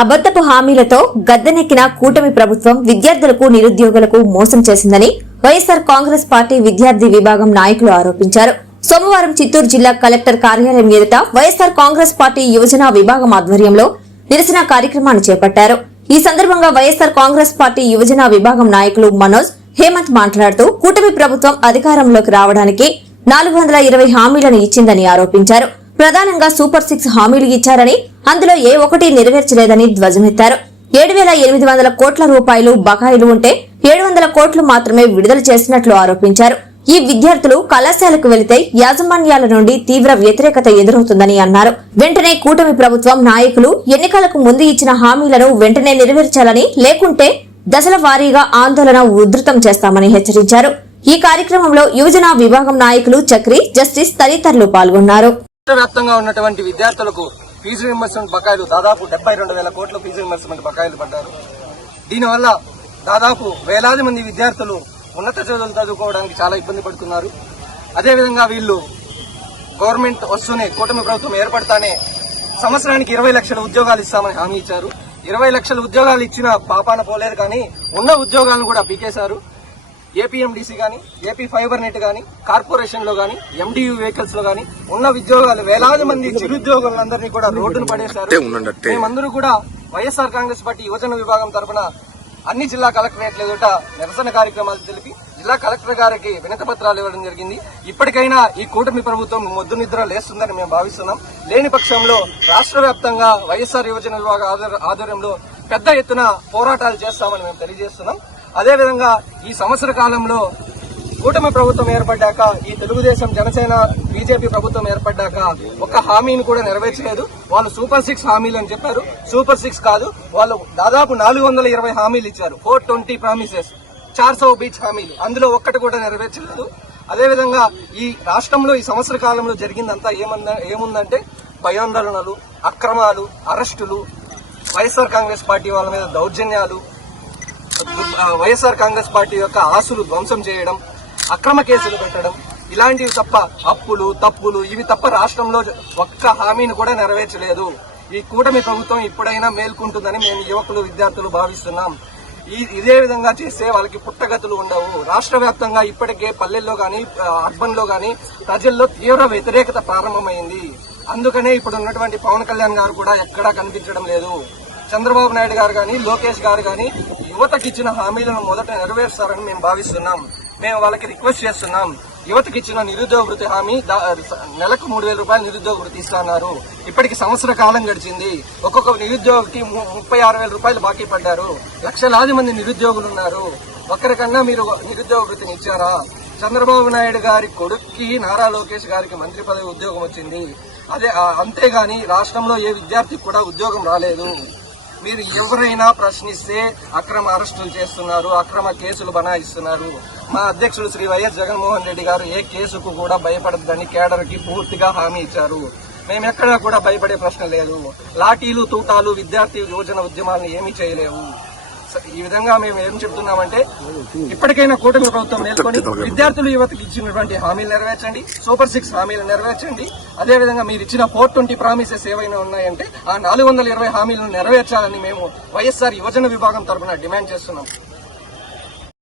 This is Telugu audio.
అబద్ధపు హామీలతో గద్దెనెక్కిన కూటమి ప్రభుత్వం విద్యార్థులకు నిరుద్యోగులకు మోసం చేసిందని వైఎస్సార్ కాంగ్రెస్ పార్టీ విద్యార్థి విభాగం నాయకులు ఆరోపించారు. సోమవారం చిత్తూరు జిల్లా కలెక్టర్ కార్యాలయం ఎదుట వైఎస్సార్ కాంగ్రెస్ పార్టీ యువజన విభాగం ఆధ్వర్యంలో నిరసన కార్యక్రమాన్ని చేపట్టారు. ఈ సందర్భంగా వైఎస్సార్ కాంగ్రెస్ పార్టీ యువజన విభాగం నాయకులు మనోజ్, హేమంత్ మాట్లాడుతూ కూటమి ప్రభుత్వం అధికారంలోకి రావడానికి 420 హామీలను ఇచ్చిందని ఆరోపించారు. ప్రధానంగా సూపర్ 6 హామీలు ఇచ్చారని, అందులో ఏ ఒక్కటి నెరవేర్చలేదని ధ్వజమెత్తారు. 7,800 కోట్ల రూపాయలు బకాయిలు ఉంటే 700 కోట్లు మాత్రమే విడుదల చేసినట్లు ఆరోపించారు. ఈ విద్యార్థులు కళాశాలకు వెళితే యాజమాన్యాల నుండి తీవ్ర వ్యతిరేకత ఎదురవుతుందని అన్నారు. వెంటనే కూటమి ప్రభుత్వం నాయకులు ఎన్నికలకు ముందు ఇచ్చిన హామీలను వెంటనే నెరవేర్చాలని, లేకుంటే దశల వారీగా ఆందోళన ఉధృతం చేస్తామని హెచ్చరించారు. ఈ కార్యక్రమంలో యువజన విభాగం నాయకులు చక్రి, జస్టిస్ తదితరులు పాల్గొన్నారు. వ్యాప్తంగా ఉన్నటువంటి విద్యార్థులకు ఫీజు రీయింబర్స్మెంట్ బకాయిలు దాదాపు 72,000 కోట్ల ఫీజు రీయింబర్స్మెంట్ బకాయిలు పడ్డారు. దీనివల్ల దాదాపు వేలాది మంది విద్యార్థులు ఉన్నత చదువులు చదువుకోవడానికి చాలా ఇబ్బంది పడుతున్నారు. అదేవిధంగా వీళ్లు గవర్నమెంట్ వస్తూనే, కూటమి ప్రభుత్వం ఏర్పడతానే సంవత్సరానికి 20 లక్షల ఉద్యోగాలు ఇస్తామని హామీ ఇచ్చారు. 20 లక్షల ఉద్యోగాలు ఇచ్చిన పాపాన పోలేదు, కానీ ఉన్న ఉద్యోగాలను కూడా పీకేశారు. ఏపీఎండీసీ గానీ, ఏపీ ఫైబర్ నెట్ గానీ, కార్పొరేషన్ లో గానీ, ఎండియూ వెహికల్స్ లో గానీ ఉన్న ఉద్యోగాలు వేలాది మంది చిరుద్యోగులందరినీ కూడా రోడ్డును పడేశారు. మేమందరూ కూడా వైఎస్ఆర్ కాంగ్రెస్ పార్టీ యువజన విభాగం తరఫున అన్ని జిల్లా కలెక్టరేట్ల ఎదుట నిరసన కార్యక్రమాలు తెలిపి జిల్లా కలెక్టర్ గారికి వినతి పత్రాలు ఇవ్వడం జరిగింది. ఇప్పటికైనా ఈ కూటమి ప్రభుత్వం మొద్దు నిద్ర లేస్తుందని మేము భావిస్తున్నాం. లేని పక్షంలో రాష్ట్ర వ్యాప్తంగా వైఎస్ఆర్ యువజన విభాగ ఆధ్వర్యంలో పెద్ద ఎత్తున పోరాటాలు చేస్తామని మేము తెలియజేస్తున్నాం. అదేవిధంగా ఈ సంవత్సర కాలంలో కూటమి ప్రభుత్వం ఏర్పడ్డాక, ఈ తెలుగుదేశం, జనసేన, బీజేపీ ప్రభుత్వం ఏర్పడ్డాక ఒక్క హామీని కూడా నెరవేర్చలేదు. వాళ్ళు సూపర్ 6 హామీలు అని చెప్పారు. సూపర్ 6 కాదు, వాళ్ళు దాదాపు 420 హామీలు ఇచ్చారు. 420 ప్రామిసెస్, 400 బీచ్ హామీలు, అందులో ఒక్కటి కూడా నెరవేర్చలేదు. అదేవిధంగా ఈ రాష్ట్రంలో ఈ సంవత్సర కాలంలో జరిగిందంతా ఏముందంటే భయాందోళనలు, అక్రమాలు, అరెస్టులు, వైఎస్ఆర్ కాంగ్రెస్ పార్టీ వాళ్ళ మీద దౌర్జన్యాలు, వైఎస్ఆర్ కాంగ్రెస్ పార్టీ యొక్క ఆస్తులు ధ్వంసం చేయడం, అక్రమ కేసులు పెట్టడం, ఇలాంటివి తప్ప, అప్పులు, తప్పులు, ఇవి తప్ప రాష్ట్రంలో ఒక్క హామీని కూడా నెరవేర్చలేదు. ఈ కూటమి ప్రభుత్వం ఇప్పుడైనా మేల్కుంటుందని మేము యువకులు, విద్యార్థులు భావిస్తున్నాం. ఇదే విధంగా చేస్తే వాళ్ళకి పుట్టగతులు ఉండవు. రాష్ట్ర వ్యాప్తంగా ఇప్పటికే పల్లెల్లో గానీ, అర్బన్ లో గానీ ప్రజల్లో తీవ్ర వ్యతిరేకత ప్రారంభమైంది. అందుకనే ఇప్పుడు ఉన్నటువంటి పవన్ కళ్యాణ్ గారు కూడా ఎక్కడా కనిపించడం లేదు. చంద్రబాబు నాయుడు గారు గానీ, లోకేష్ గారు గానీ యువతకి ఇచ్చిన హామీలను మొదట నెరవేరుస్తారని మేము భావిస్తున్నాం. మేము వాళ్ళకి రిక్వెస్ట్ చేస్తున్నాం. యువతకి ఇచ్చిన నిరుద్యోగ వృత్తి హామీ నెలకు 3,000 రూపాయలు నిరుద్యోగ వృత్తి ఇస్తున్నారు. ఇప్పటికి సంవత్సర కాలం గడిచింది. ఒక్కొక్క నిరుద్యోగికి 36,000 రూపాయలు బాకీ పడ్డారు. లక్షలాది మంది నిరుద్యోగులు ఉన్నారు. ఒక్కరికన్నా మీరు నిరుద్యోగ వృత్తిని ఇచ్చారా? చంద్రబాబు నాయుడు గారి కొడుక్కి, నారా లోకేష్ గారికి మంత్రి పదవి ఉద్యోగం వచ్చింది. అంతేగాని రాష్ట్రంలో ఏ విద్యార్థికి కూడా ఉద్యోగం రాలేదు. మీరు ఎవరైనా ప్రశ్నిస్తే అక్రమ అరెస్టులు చేస్తున్నారు, అక్రమ కేసులు బనాయిస్తున్నారు. మా అధ్యక్షుడు శ్రీ వైఎస్ జగన్మోహన్ రెడ్డి గారు ఏ కేసుకు కూడా భయపడద్దని కేడర్ కి పూర్తిగా హామీ ఇచ్చారు. మేమెక్కడా కూడా భయపడే ప్రశ్న లేదు. లాఠీలు, తూటాలు విద్యార్థి యువజన ఉద్యమాలను ఏమీ చేయలేవు. ఈ విధంగా మేము ఏం చెప్తున్నామంటే, ఇప్పటికైనా కూటమి ప్రభుత్వం మేల్కొని విద్యార్థులు, యువతకి ఇచ్చినటువంటి హామీలు నెరవేర్చండి, సూపర్ 6 హామీలు నెరవేర్చండి. అదేవిధంగా మీరు ఇచ్చిన 420 ప్రామిసెస్ ఏవైనా ఉన్నాయంటే ఆ 420 హామీలను నెరవేర్చాలని మేము వైఎస్ఆర్ యువజన విభాగం తరఫున డిమాండ్ చేస్తున్నాం.